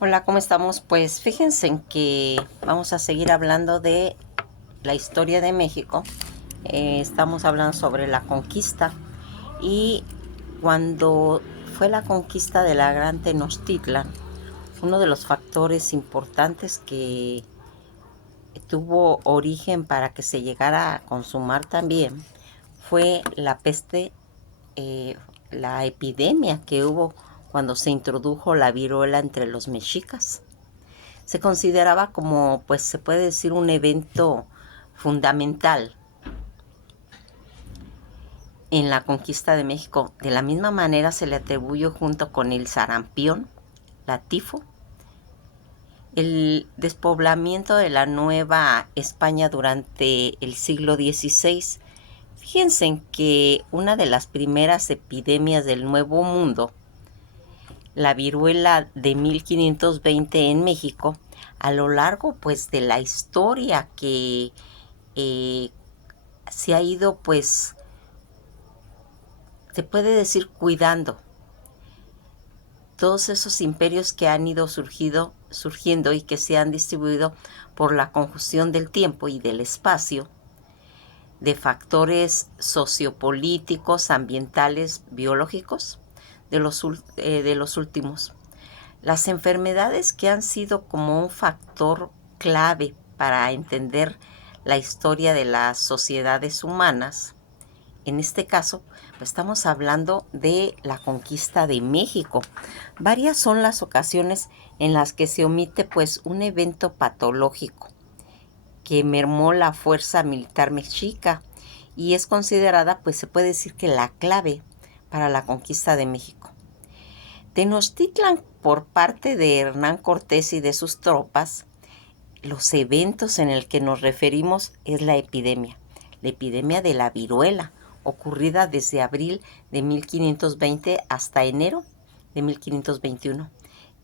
Hola, ¿cómo estamos? Pues fíjense en que vamos a seguir hablando de la historia de México. Estamos hablando sobre la conquista y cuando fue la conquista de la Gran Tenochtitlan, uno de los factores importantes que tuvo origen para que se llegara a consumar también fue la peste, eh, la epidemia que hubo cuando se introdujo la viruela entre los mexicas. Se consideraba como, pues se puede decir, un evento fundamental en la conquista de México. De la misma manera se le atribuyó junto con el sarampión, la tifo, el despoblamiento de la Nueva España durante el siglo XVI. Fíjense en que una de las primeras epidemias del Nuevo Mundo, la viruela de 1520 en México, a lo largo pues de la historia que eh, se ha ido, pues, se puede decir, cuidando todos esos imperios que han ido surgiendo y que se han distribuido por la conjunción del tiempo y del espacio, de factores sociopolíticos, ambientales, biológicos, de los últimos. Las enfermedades que han sido como un factor clave para entender la historia de las sociedades humanas. En este caso, pues estamos hablando de la conquista de México. Varias son las ocasiones en las que se omite pues un evento patológico que mermó la fuerza militar mexica y es considerada, pues se puede decir, que la clave para la conquista de México. Tenochtitlan, por parte de Hernán Cortés y de sus tropas, los eventos en el que nos referimos es la epidemia de la viruela, ocurrida desde abril de 1520 hasta enero de 1521.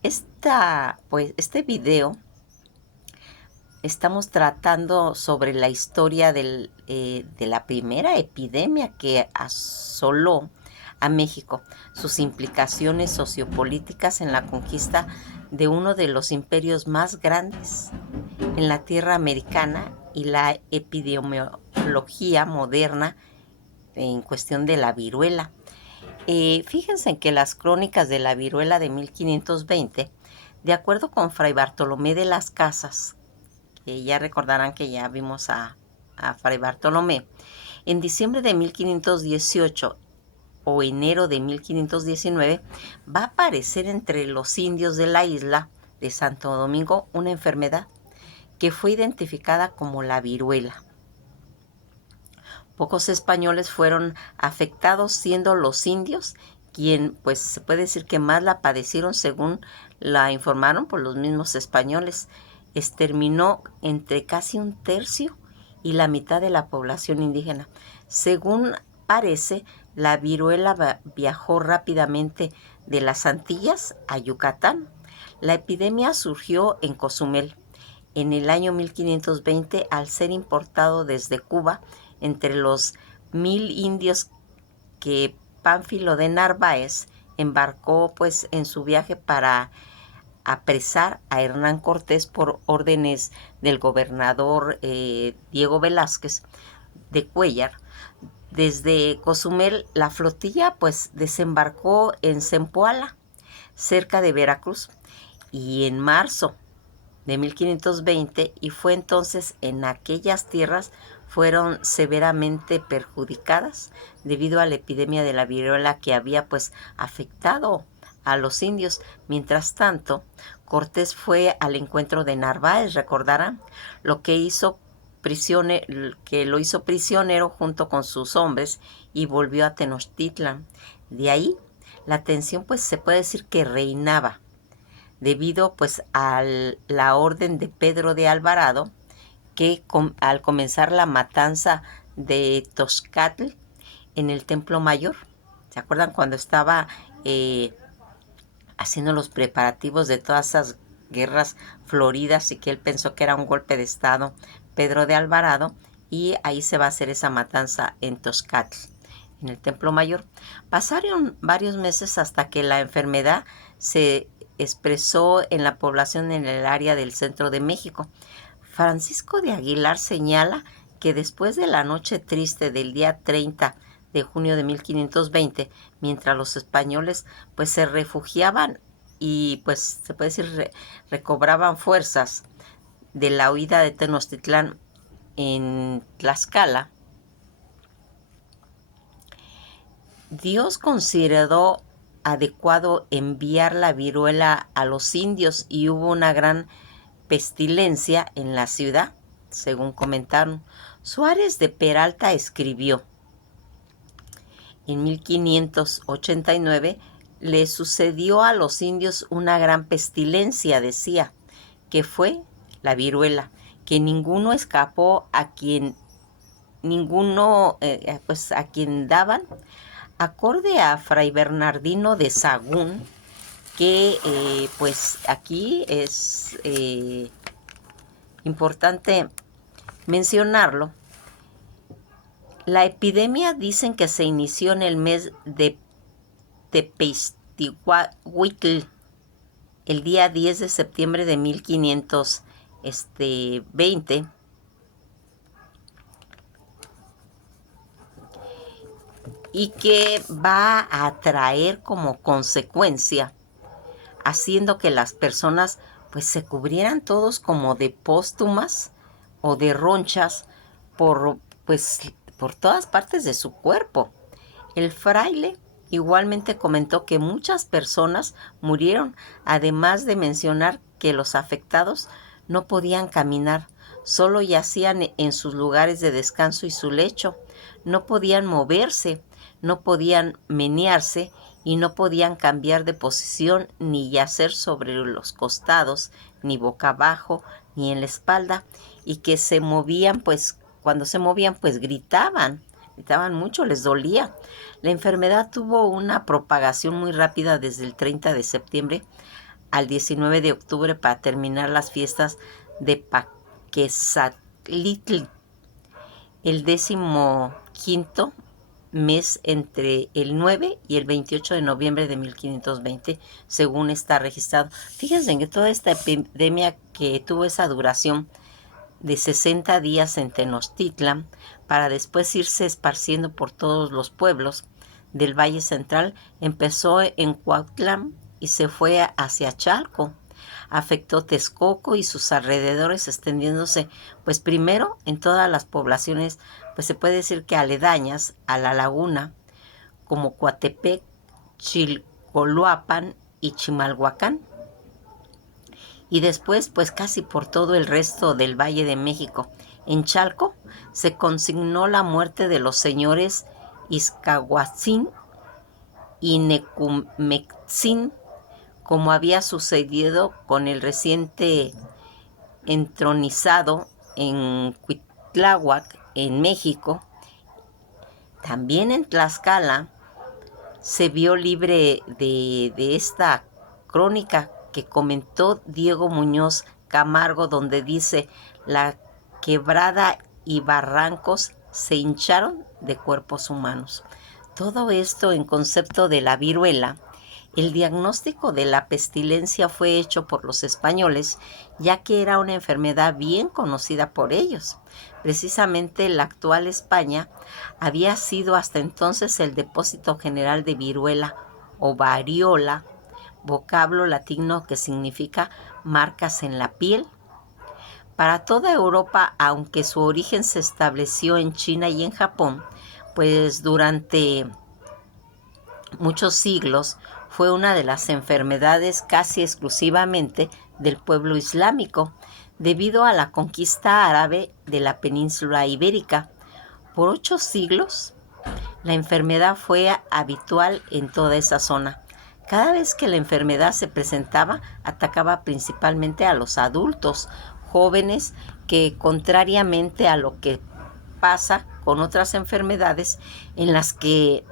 Este video estamos tratando sobre la historia de la primera epidemia que asoló a México, sus implicaciones sociopolíticas en la conquista de uno de los imperios más grandes en la tierra americana y la epidemiología moderna en cuestión de la viruela. Fíjense en que las crónicas de la viruela de 1520, de acuerdo con Fray Bartolomé de las Casas, que ya recordarán que ya vimos a Fray Bartolomé, en diciembre de 1518 o enero de 1519 va a aparecer entre los indios de la isla de Santo Domingo una enfermedad que fue identificada como la viruela. Pocos españoles fueron afectados, siendo los indios quien, pues se puede decir que más la padecieron, según la informaron por los mismos españoles. Exterminó entre casi un tercio y la mitad de la población indígena. Según parece, la viruela viajó rápidamente de las Antillas a Yucatán. La epidemia surgió en Cozumel en el año 1520 al ser importado desde Cuba entre los 1000 indios que Pánfilo de Narváez embarcó pues en su viaje para apresar a Hernán Cortés por órdenes del gobernador Diego Velázquez de Cuéllar. Desde Cozumel la flotilla pues desembarcó en Zempoala, cerca de Veracruz, y en marzo de 1520, y fue entonces en aquellas tierras fueron severamente perjudicadas debido a la epidemia de la viruela que había pues afectado a los indios. Mientras tanto, Cortés fue al encuentro de Narváez, recordarán, lo que lo hizo prisionero junto con sus hombres y volvió a Tenochtitlan. De ahí la tensión pues se puede decir que reinaba debido pues a la orden de Pedro de Alvarado, que al comenzar la matanza de Tozcatl en el Templo Mayor, ¿se acuerdan cuando estaba haciendo los preparativos de todas esas guerras floridas y que él pensó que era un golpe de estado, Pedro de Alvarado, y ahí se va a hacer esa matanza en Tozcatl, en el Templo Mayor? Pasaron varios meses hasta que la enfermedad se expresó en la población en el área del centro de México. Francisco de Aguilar señala que después de la noche triste del día 30 de junio de 1520, mientras los españoles pues se refugiaban y pues se puede decir recobraban fuerzas de la huida de Tenochtitlán en Tlaxcala, Dios consideró adecuado enviar la viruela a los indios y hubo una gran pestilencia en la ciudad, según comentaron. Suárez de Peralta escribió: en 1589 le sucedió a los indios una gran pestilencia, decía, que fue la viruela, que ninguno escapó, a quien daban, acorde a Fray Bernardino de Sahagún, que pues aquí es importante mencionarlo. La epidemia dicen que se inició en el mes de Tepeztihuahuitl, el día 10 de septiembre de 1520, y que va a traer como consecuencia, haciendo que las personas pues se cubrieran todos como de póstumas o de ronchas por todas partes de su cuerpo. El fraile igualmente comentó que muchas personas murieron, además de mencionar que los afectados no podían caminar, solo yacían en sus lugares de descanso y su lecho, no podían moverse, no podían menearse y no podían cambiar de posición ni yacer sobre los costados, ni boca abajo, ni en la espalda, y que se movían, pues cuando se movían, pues gritaban mucho, les dolía. La enfermedad tuvo una propagación muy rápida desde el 30 de septiembre al 19 de octubre para terminar las fiestas de Paquetzalitl, el 15º mes entre el 9 y el 28 de noviembre de 1520, según está registrado. Fíjense que toda esta epidemia que tuvo esa duración de 60 días en Tenochtitlan, para después irse esparciendo por todos los pueblos del Valle Central, empezó en Cuautla y se fue hacia Chalco. Afectó Texcoco y sus alrededores, extendiéndose pues primero en todas las poblaciones, pues se puede decir que aledañas a la laguna, como Coatepec, Chilcoloapan y Chimalhuacán, y después pues casi por todo el resto del Valle de México. En Chalco se consignó la muerte de los señores Izcahuatzin y Necumetzin, como había sucedido con el reciente entronizado en Cuitláhuac, en México. También en Tlaxcala se vio libre de esta crónica que comentó Diego Muñoz Camargo, donde dice: la quebrada y barrancos se hincharon de cuerpos humanos. Todo esto en concepto de la viruela. El diagnóstico de la pestilencia fue hecho por los españoles, ya que era una enfermedad bien conocida por ellos. Precisamente la actual España había sido hasta entonces el depósito general de viruela o variola, vocablo latino que significa marcas en la piel. Para toda Europa, aunque su origen se estableció en China y en Japón, pues durante muchos siglos fue una de las enfermedades casi exclusivamente del pueblo islámico, debido a la conquista árabe de la península ibérica. Por 8 siglos, la enfermedad fue habitual en toda esa zona. Cada vez que la enfermedad se presentaba, atacaba principalmente a los adultos, jóvenes, que contrariamente a lo que pasa con otras enfermedades en las que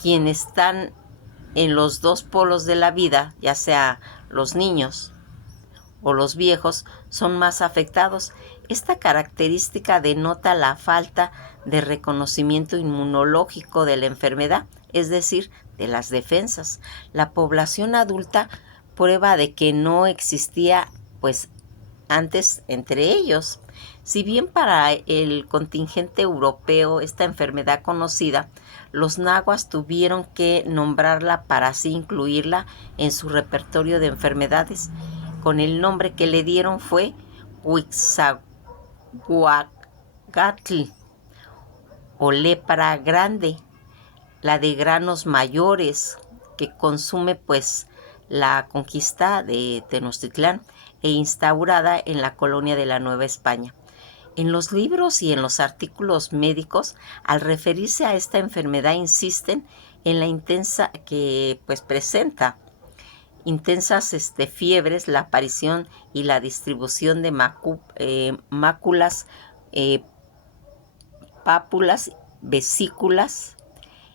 quienes están en los dos polos de la vida, ya sea los niños o los viejos, son más afectados. Esta característica denota la falta de reconocimiento inmunológico de la enfermedad, es decir, de las defensas. La población adulta prueba de que no existía pues antes entre ellos. Si bien para el contingente europeo esta enfermedad conocida, los nahuas tuvieron que nombrarla para así incluirla en su repertorio de enfermedades. Con el nombre que le dieron fue Huitzahuacatl o lepra grande, la de granos mayores, que consume pues la conquista de Tenochtitlán e instaurada en la colonia de la Nueva España. En los libros y en los artículos médicos, al referirse a esta enfermedad, insisten en la intensa que pues presenta intensas fiebres, la aparición y la distribución de máculas, pápulas, vesículas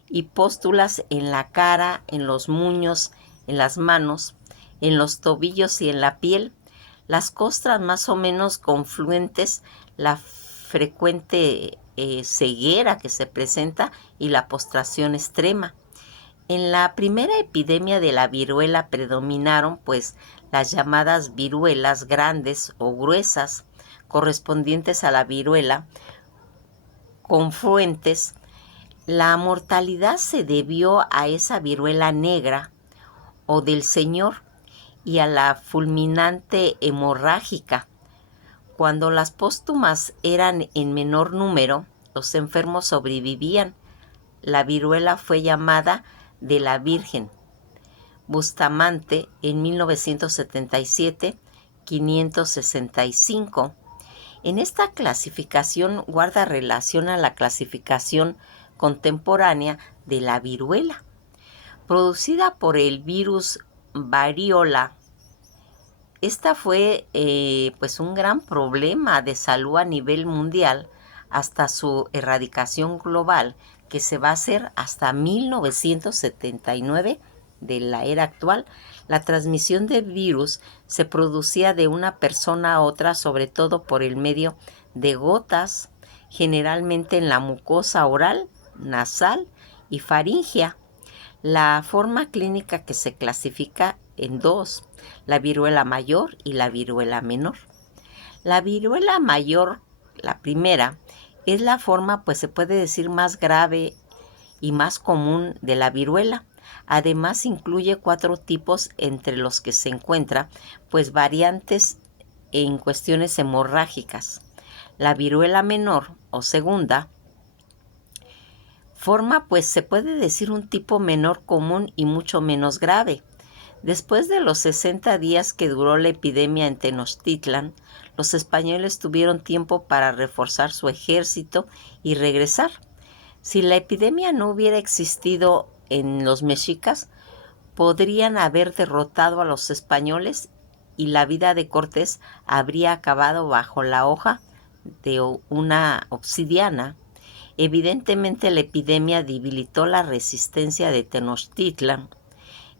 y pústulas en la cara, en los muños, en las manos, en los tobillos y en la piel, las costras más o menos confluentes, la frecuente ceguera que se presenta y la postración extrema. En la primera epidemia de la viruela predominaron pues las llamadas viruelas grandes o gruesas, correspondientes a la viruela confluentes. La mortalidad se debió a esa viruela negra o del señor y a la fulminante hemorrágica. Cuando las póstumas eran en menor número, los enfermos sobrevivían. La viruela fue llamada de la Virgen. Bustamante en 1977, 565. En esta clasificación guarda relación a la clasificación contemporánea de la viruela, producida por el virus variola. Esta fue pues un gran problema de salud a nivel mundial hasta su erradicación global, que se va a hacer hasta 1979 de la era actual. La transmisión de virus se producía de una persona a otra, sobre todo por el medio de gotas, generalmente en la mucosa oral, nasal y faríngea. La forma clínica que se clasifica en dos, la viruela mayor y la viruela menor. La viruela mayor, la primera, es la forma, pues se puede decir, más grave y más común de la viruela. Además incluye 4 tipos, entre los que se encuentra pues variantes en cuestiones hemorrágicas. La viruela menor o segunda forma, pues se puede decir, un tipo menor común y mucho menos grave. Después de los 60 días que duró la epidemia en Tenochtitlan, los españoles tuvieron tiempo para reforzar su ejército y regresar. Si la epidemia no hubiera existido en los mexicas, podrían haber derrotado a los españoles y la vida de Cortés habría acabado bajo la hoja de una obsidiana. Evidentemente la epidemia debilitó la resistencia de Tenochtitlan.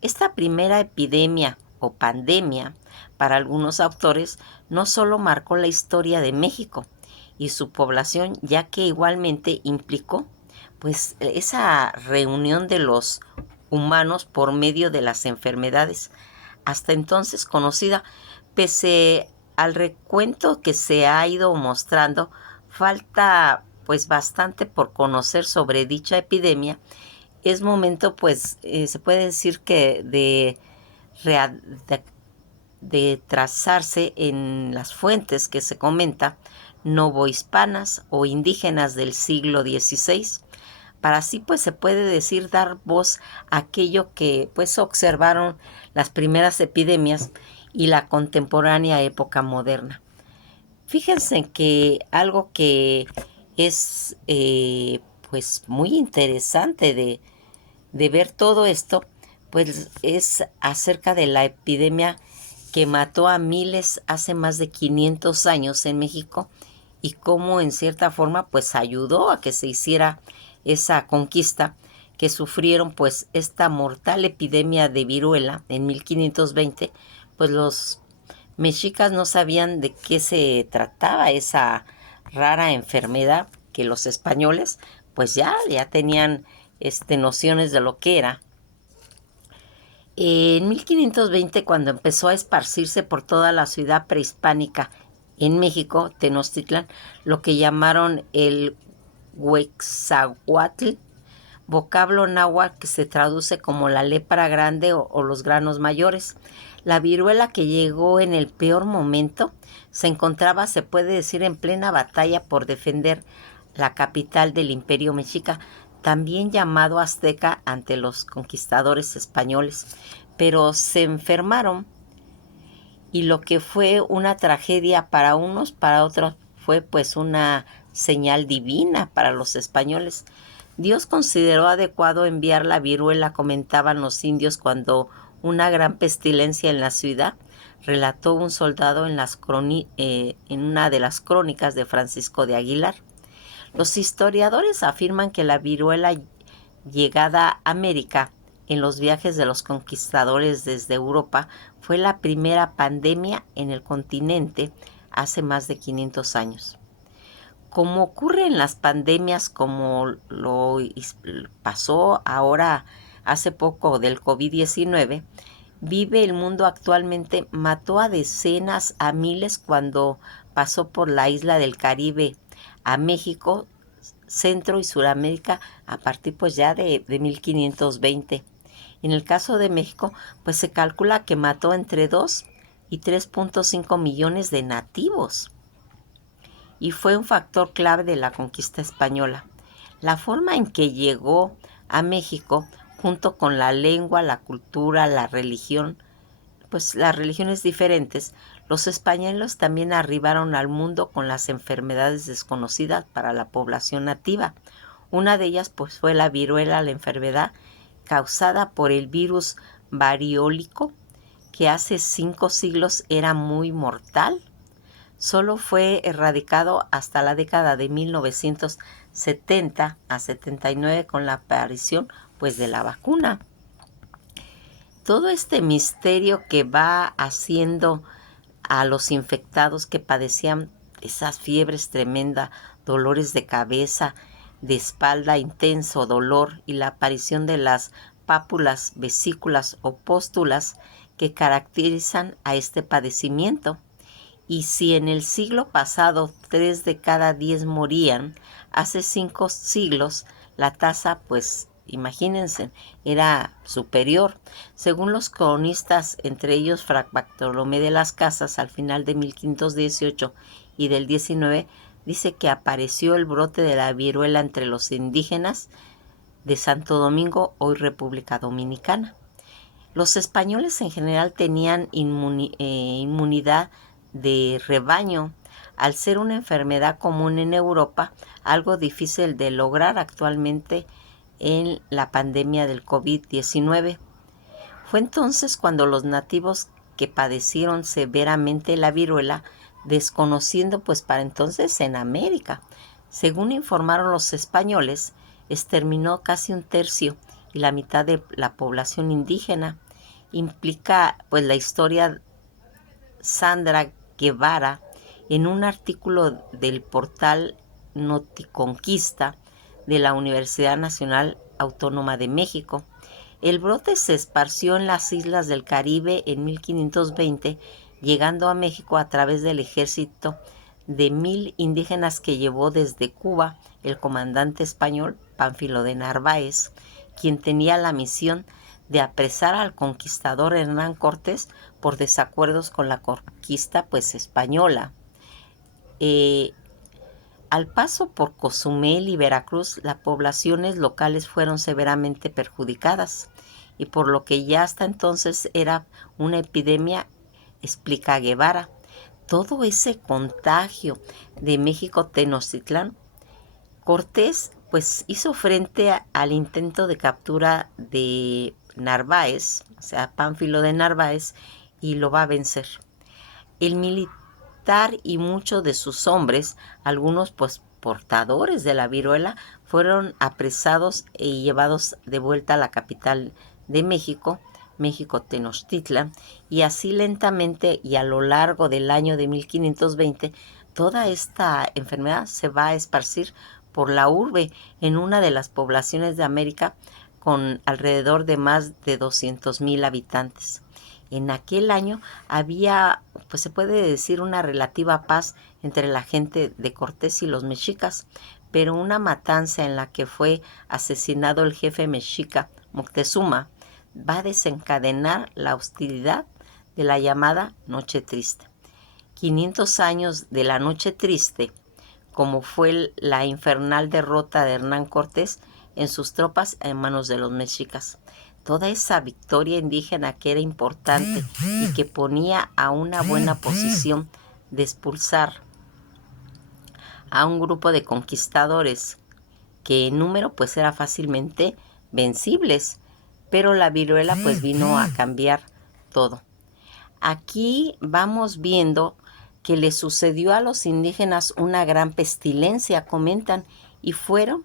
Esta primera epidemia o pandemia, para algunos autores, no solo marcó la historia de México y su población, ya que igualmente implicó pues esa reunión de los humanos por medio de las enfermedades, hasta entonces conocida. Pese al recuento que se ha ido mostrando, falta pues bastante por conocer sobre dicha epidemia. Es momento, pues, se puede decir que de trazarse en las fuentes que se comenta novohispanas o indígenas del siglo XVI. Para así, pues, se puede decir dar voz a aquello que, pues, observaron las primeras epidemias y la contemporánea época moderna. Fíjense que algo que es, pues, muy interesante de ver todo esto, pues es acerca de la epidemia que mató a miles hace más de 500 años en México y cómo en cierta forma pues ayudó a que se hiciera esa conquista, que sufrieron pues esta mortal epidemia de viruela en 1520. Pues los mexicas no sabían de qué se trataba esa rara enfermedad, que los españoles pues ya tenían nociones de lo que era. En 1520, cuando empezó a esparcirse por toda la ciudad prehispánica en México, Tenochtitlan, lo que llamaron el Huexahuatl, vocablo náhuatl que se traduce como la lepra grande o los granos mayores. La viruela, que llegó en el peor momento, se encontraba, se puede decir, en plena batalla por defender la capital del Imperio Mexica, también llamado Azteca, ante los conquistadores españoles. Pero se enfermaron, y lo que fue una tragedia para unos, para otros fue pues una señal divina para los españoles. Dios consideró adecuado enviar la viruela, comentaban los indios, cuando una gran pestilencia en la ciudad, relató un soldado en una de las crónicas de Francisco de Aguilar. Los historiadores afirman que la viruela, llegada a América en los viajes de los conquistadores desde Europa, fue la primera pandemia en el continente hace más de 500 años. Como ocurre en las pandemias, como lo pasó ahora hace poco del COVID-19, vive el mundo actualmente, mató a decenas, a miles cuando pasó por la isla del Caribe a México, Centro y Suramérica, a partir pues ya de 1520. En el caso de México, pues se calcula que mató entre 2 y 3.5 millones de nativos, y fue un factor clave de la conquista española. La forma en que llegó a México, junto con la lengua, la cultura, la religión, pues las religiones diferentes, los españoles también arribaron al mundo con las enfermedades desconocidas para la población nativa. Una de ellas pues fue la viruela, la enfermedad causada por el virus variólico, que hace 5 siglos era muy mortal. Solo fue erradicado hasta la década de 1970 a 79 con la aparición pues de la vacuna. Todo este misterio que va haciendo a los infectados que padecían esas fiebres tremendas, dolores de cabeza, de espalda, intenso dolor, y la aparición de las pápulas, vesículas o pústulas que caracterizan a este padecimiento. Y si en el siglo pasado 3 de cada 10 morían, hace 5 siglos la tasa, pues imagínense, era superior. Según los cronistas, entre ellos Fray Bartolomé de las Casas, al final de 1518 y del 19, dice que apareció el brote de la viruela entre los indígenas de Santo Domingo, hoy República Dominicana. Los españoles en general tenían inmunidad de rebaño, al ser una enfermedad común en Europa, algo difícil de lograr actualmente en la pandemia del COVID-19. Fue entonces cuando los nativos que padecieron severamente la viruela, desconociendo pues para entonces en América, según informaron los españoles, exterminó casi un tercio y la mitad de la población indígena. Implica pues la historia Sandra Guevara en un artículo del portal Noticonquista de la Universidad Nacional Autónoma de México. El brote se esparció en las islas del Caribe en 1520, llegando a México a través del ejército de 1,000 indígenas que llevó desde Cuba el comandante español Pánfilo de Narváez, quien tenía la misión de apresar al conquistador Hernán Cortés por desacuerdos con la conquista pues española. Al paso por Cozumel y Veracruz, las poblaciones locales fueron severamente perjudicadas, y por lo que ya hasta entonces era una epidemia, explica Guevara. Todo ese contagio de México Tenochtitlán, Cortés pues hizo frente al intento de captura de Narváez, o sea, Pánfilo de Narváez, y lo va a vencer. El militar y muchos de sus hombres, algunos pues portadores de la viruela, fueron apresados y llevados de vuelta a la capital de México, México Tenochtitlan, y así lentamente y a lo largo del año de 1520, toda esta enfermedad se va a esparcir por la urbe, en una de las poblaciones de América con alrededor de más de 200,000 habitantes. En aquel año había, pues se puede decir, una relativa paz entre la gente de Cortés y los mexicas, pero una matanza en la que fue asesinado el jefe mexica Moctezuma va a desencadenar la hostilidad de la llamada Noche Triste. 500 años de la Noche Triste, como fue la infernal derrota de Hernán Cortés en sus tropas en manos de los mexicas. Toda esa victoria indígena que era importante y que ponía a una buena posición de expulsar a un grupo de conquistadores que en número pues era fácilmente vencibles, pero la viruela pues vino a cambiar todo. Aquí vamos viendo que le sucedió a los indígenas una gran pestilencia, comentan, y fueron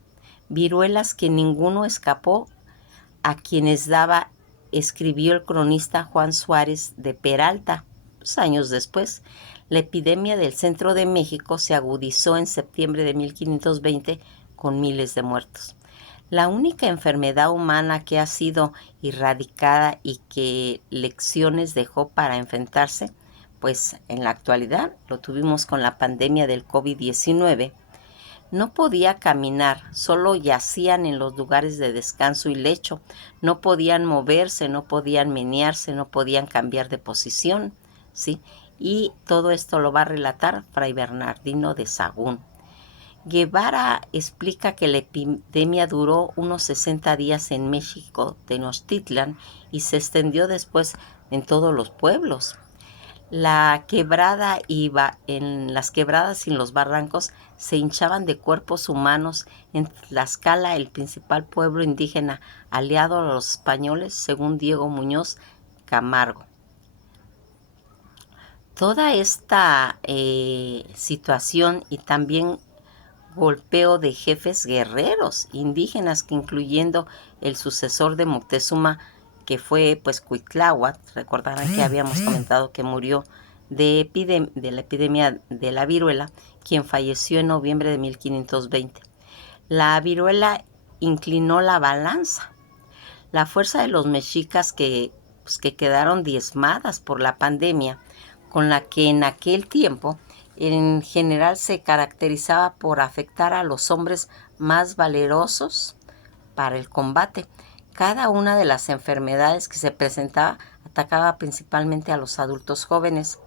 viruelas que ninguno escapó, a quienes escribió el cronista Juan Suárez de Peralta. Años después, la epidemia del centro de México se agudizó en septiembre de 1520 con miles de muertos. La única enfermedad humana que ha sido erradicada y que lecciones dejó para enfrentarse, pues en la actualidad lo tuvimos con la pandemia del COVID-19. No podía caminar, solo yacían en los lugares de descanso y lecho. No podían moverse, no podían menearse, no podían cambiar de posición, ¿sí? Y todo esto lo va a relatar Fray Bernardino de Sahagún. Guevara explica que la epidemia duró unos 60 días en México, Tenochtitlan, y se extendió después en todos los pueblos. La quebrada en las quebradas y en los barrancos se hinchaban de cuerpos humanos. En Tlaxcala, el principal pueblo indígena aliado a los españoles, según Diego Muñoz Camargo. Toda esta situación y también golpeo de jefes guerreros indígenas, que incluyendo el sucesor de Moctezuma, que fue pues Cuitláhuac. Recordarán que habíamos comentado que murió de la epidemia de la viruela, quien falleció en noviembre de 1520. La viruela inclinó la balanza. La fuerza de los mexicas que quedaron diezmadas por la pandemia, con la que en aquel tiempo en general se caracterizaba por afectar a los hombres más valerosos para el combate. Cada una de las enfermedades que se presentaba atacaba principalmente a los adultos jóvenes,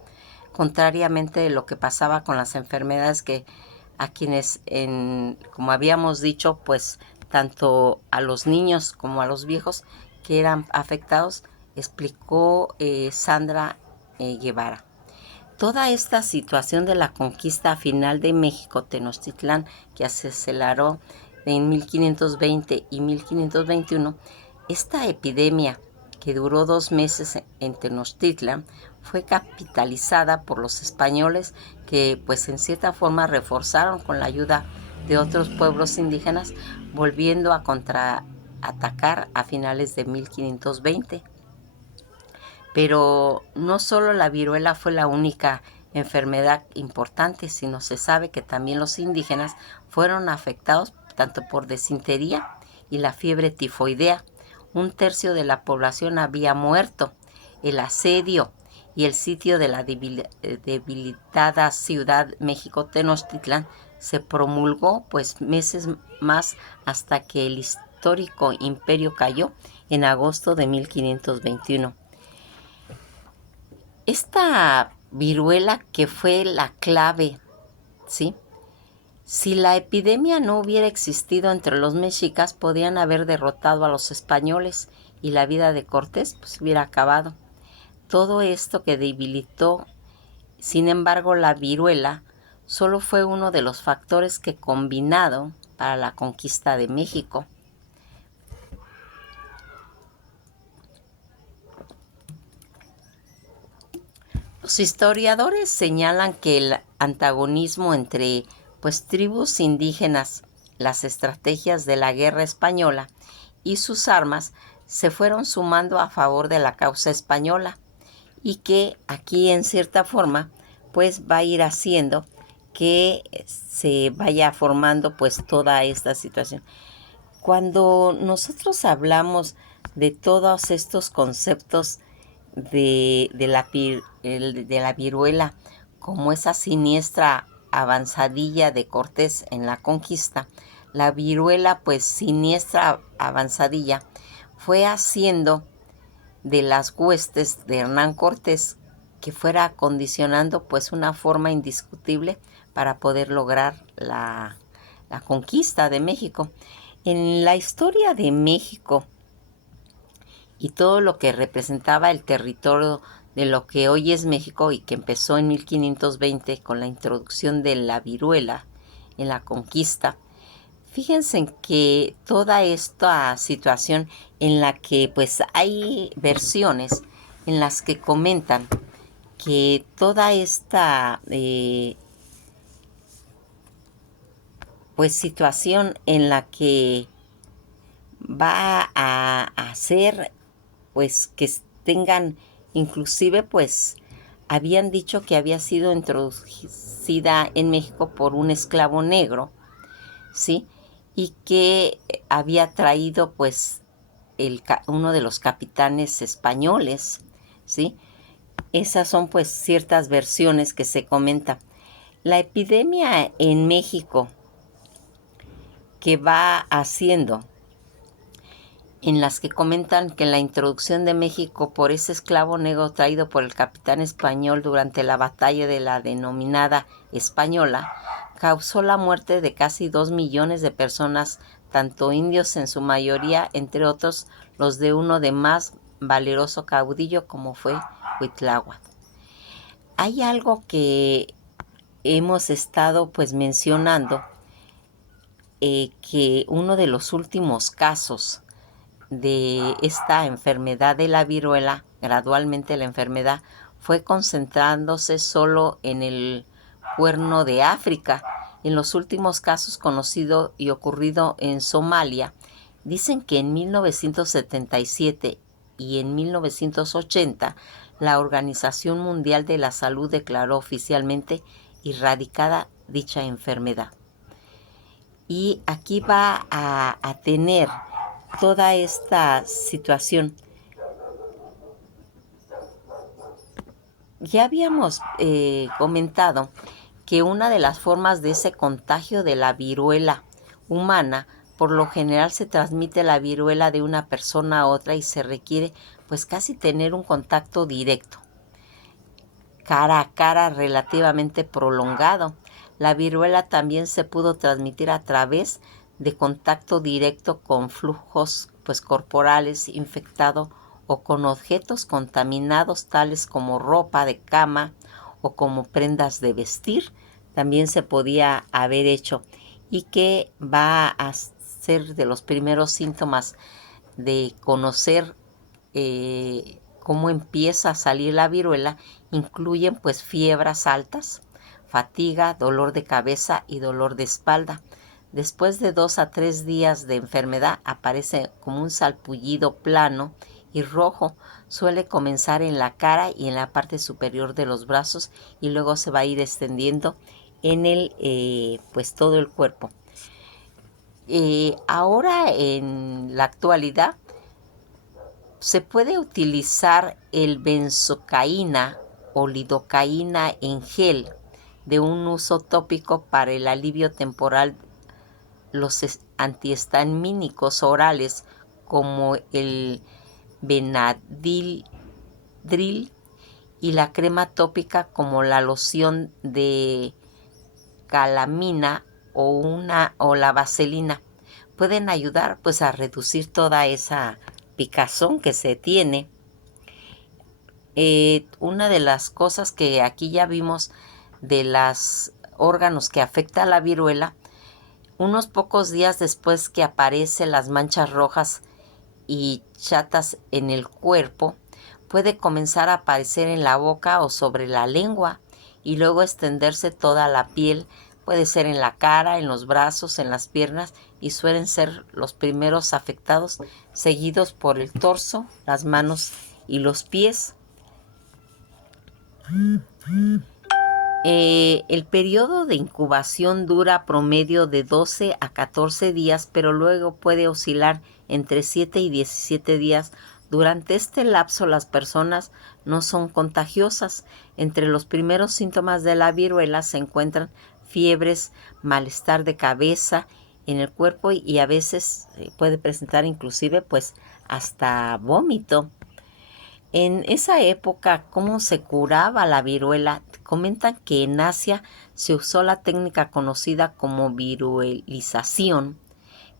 contrariamente de lo que pasaba con las enfermedades que a quienes, como habíamos dicho, pues tanto a los niños como a los viejos que eran afectados, explicó Sandra Guevara. Toda esta situación de la conquista final de México, Tenochtitlán, que se aceleró en 1520 y 1521, esta epidemia, que duró 2 meses en Tenochtitlan, fue capitalizada por los españoles, que pues en cierta forma reforzaron con la ayuda de otros pueblos indígenas, volviendo a contraatacar a finales de 1520. Pero no solo la viruela fue la única enfermedad importante, sino se sabe que también los indígenas fueron afectados tanto por disentería y la fiebre tifoidea. 1/3 de la población había muerto. El asedio y el sitio de la debilitada ciudad México Tenochtitlan se promulgó pues meses más, hasta que el histórico imperio cayó en agosto de 1521. Esta viruela que fue la clave, ¿sí? Si la epidemia no hubiera existido entre los mexicas, podían haber derrotado a los españoles y la vida de Cortés pues hubiera acabado. Todo esto que debilitó, sin embargo, la viruela solo fue uno de los factores que combinado para la conquista de México. Los historiadores señalan que el antagonismo entre tribus indígenas, las estrategias de la guerra española y sus armas se fueron sumando a favor de la causa española, y que aquí en cierta forma pues va a ir haciendo que se vaya formando pues toda esta situación. Cuando nosotros hablamos de todos estos conceptos de la viruela, como esa siniestra avanzadilla de Cortés en la conquista, la viruela, pues siniestra avanzadilla, fue haciendo de las huestes de Hernán Cortés que fuera acondicionando pues una forma indiscutible para poder lograr la conquista de México. En la historia de México y todo lo que representaba el territorio de lo que hoy es México y que empezó en 1520 con la introducción de la viruela en la conquista, fíjense que toda esta situación en la que pues hay versiones en las que comentan que toda esta pues situación en la que va a hacer pues que tengan, inclusive pues habían dicho que había sido introducida en México por un esclavo negro, ¿sí? Y que había traído pues uno de los capitanes españoles, ¿sí? Esas son pues ciertas versiones que se comentan. La epidemia en México que va haciendo, en las que comentan que la introducción de México por ese esclavo negro traído por el capitán español durante la batalla de la denominada Española, causó la muerte de casi 2 millones de personas, tanto indios en su mayoría, entre otros los de uno de más valeroso caudillo como fue Cuitláhuac. Hay algo que hemos estado pues mencionando, que uno de los últimos casos de esta enfermedad de la viruela, gradualmente la enfermedad fue concentrándose solo en el Cuerno de África. En los últimos casos conocidos y ocurrido en Somalia, dicen que en 1977 y en 1980 la Organización Mundial de la Salud declaró oficialmente erradicada dicha enfermedad. Y aquí va a tener toda esta situación. Ya habíamos comentado que una de las formas de ese contagio de la viruela humana, por lo general se transmite la viruela de una persona a otra y se requiere pues casi tener un contacto directo, cara a cara, relativamente prolongado. La viruela también se pudo transmitir a través de contacto directo con flujos pues corporales infectados o con objetos contaminados tales como ropa de cama o como prendas de vestir. También se podía haber hecho, y que va a ser de los primeros síntomas de conocer cómo empieza a salir la viruela. Incluyen pues fiebres altas, fatiga, dolor de cabeza y dolor de espalda. Después de 2 a 3 días de enfermedad aparece como un salpullido plano y rojo. Suele comenzar en la cara y en la parte superior de los brazos y luego se va a ir extendiendo en pues todo el cuerpo. Ahora en la actualidad se puede utilizar el benzocaína o lidocaína en gel de un uso tópico para el alivio temporal. Los antihistamínicos orales como el Benadryl y la crema tópica como la loción de calamina o la vaselina pueden ayudar pues a reducir toda esa picazón que se tiene. Una de las cosas que aquí ya vimos de los órganos que afecta a la viruela, unos pocos días después que aparecen las manchas rojas y chatas en el cuerpo, puede comenzar a aparecer en la boca o sobre la lengua y luego extenderse toda la piel. Puede ser en la cara, en los brazos, en las piernas, y suelen ser los primeros afectados, seguidos por el torso, las manos y los pies. El periodo de incubación dura promedio de 12 a 14 días, pero luego puede oscilar entre 7 y 17 días. Durante este lapso las personas no son contagiosas. Entre los primeros síntomas de la viruela se encuentran fiebres, malestar de cabeza en el cuerpo y a veces puede presentar inclusive pues hasta vómito. En esa época, ¿cómo se curaba la viruela? Comentan que en Asia se usó la técnica conocida como viruelización,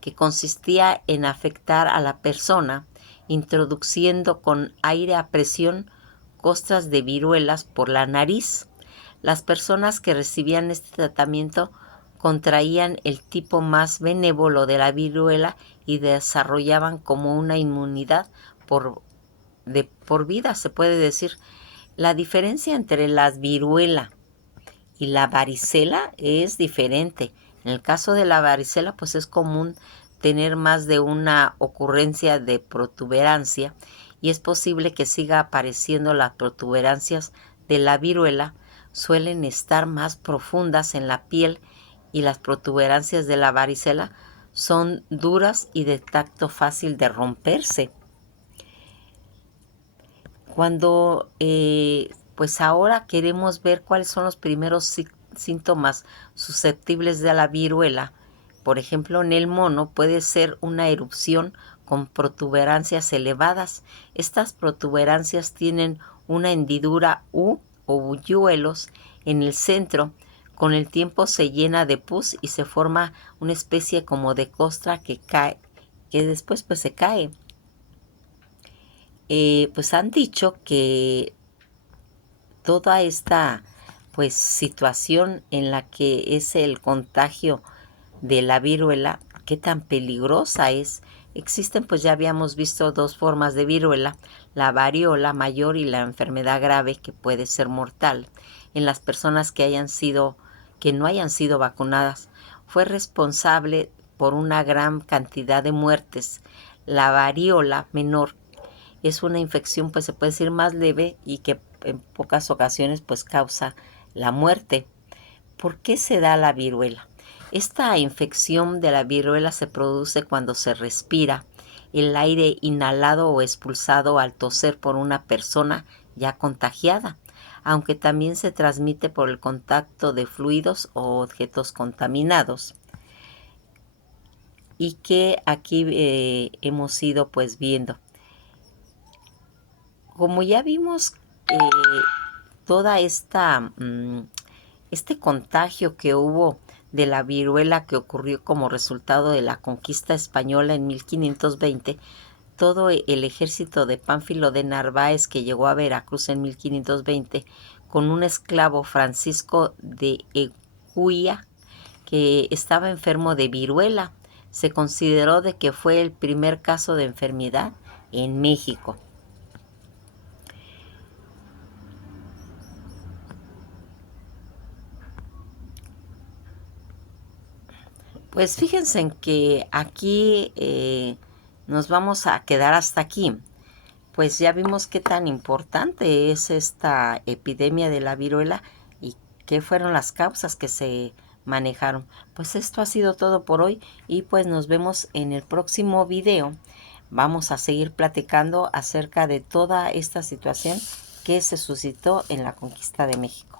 que consistía en afectar a la persona, introduciendo con aire a presión costras de viruelas por la nariz. Las personas que recibían este tratamiento contraían el tipo más benévolo de la viruela y desarrollaban como una inmunidad por vida, se puede decir. La diferencia entre la viruela y la varicela es diferente. En el caso de la varicela, pues es común tener más de una ocurrencia de protuberancia y es posible que siga apareciendo. Las protuberancias de la viruela suelen estar más profundas en la piel y las protuberancias de la varicela son duras y de tacto fácil de romperse. Cuando pues ahora queremos ver cuáles son los primeros síntomas susceptibles de la viruela, por ejemplo en el mono puede ser una erupción con protuberancias elevadas. Estas protuberancias tienen una hendidura o hoyuelos en el centro. Con el tiempo se llena de pus y se forma una especie como de costra que cae, que después pues se cae. Pues han dicho que toda esta pues situación en la que es el contagio de la viruela, qué tan peligrosa es. Existen, pues ya habíamos visto, dos formas de viruela, la variola mayor y la enfermedad grave, que puede ser mortal en las personas que no hayan sido vacunadas. Fue responsable por una gran cantidad de muertes. La variola menor es una infección, pues se puede decir más leve y que en pocas ocasiones pues causa la muerte. ¿Por qué se da la viruela? Esta infección de la viruela se produce cuando se respira el aire inhalado o expulsado al toser por una persona ya contagiada, aunque también se transmite por el contacto de fluidos o objetos contaminados. Y que aquí hemos ido pues viendo. Como ya vimos, toda este contagio que hubo de la viruela que ocurrió como resultado de la conquista española en 1520, todo el ejército de Pánfilo de Narváez que llegó a Veracruz en 1520 con un esclavo, Francisco de Eguía, que estaba enfermo de viruela, se consideró de que fue el primer caso de enfermedad en México. Pues fíjense en que aquí nos vamos a quedar hasta aquí. Pues ya vimos qué tan importante es esta epidemia de la viruela y qué fueron las causas que se manejaron. Pues esto ha sido todo por hoy y pues nos vemos en el próximo video. Vamos a seguir platicando acerca de toda esta situación que se suscitó en la conquista de México.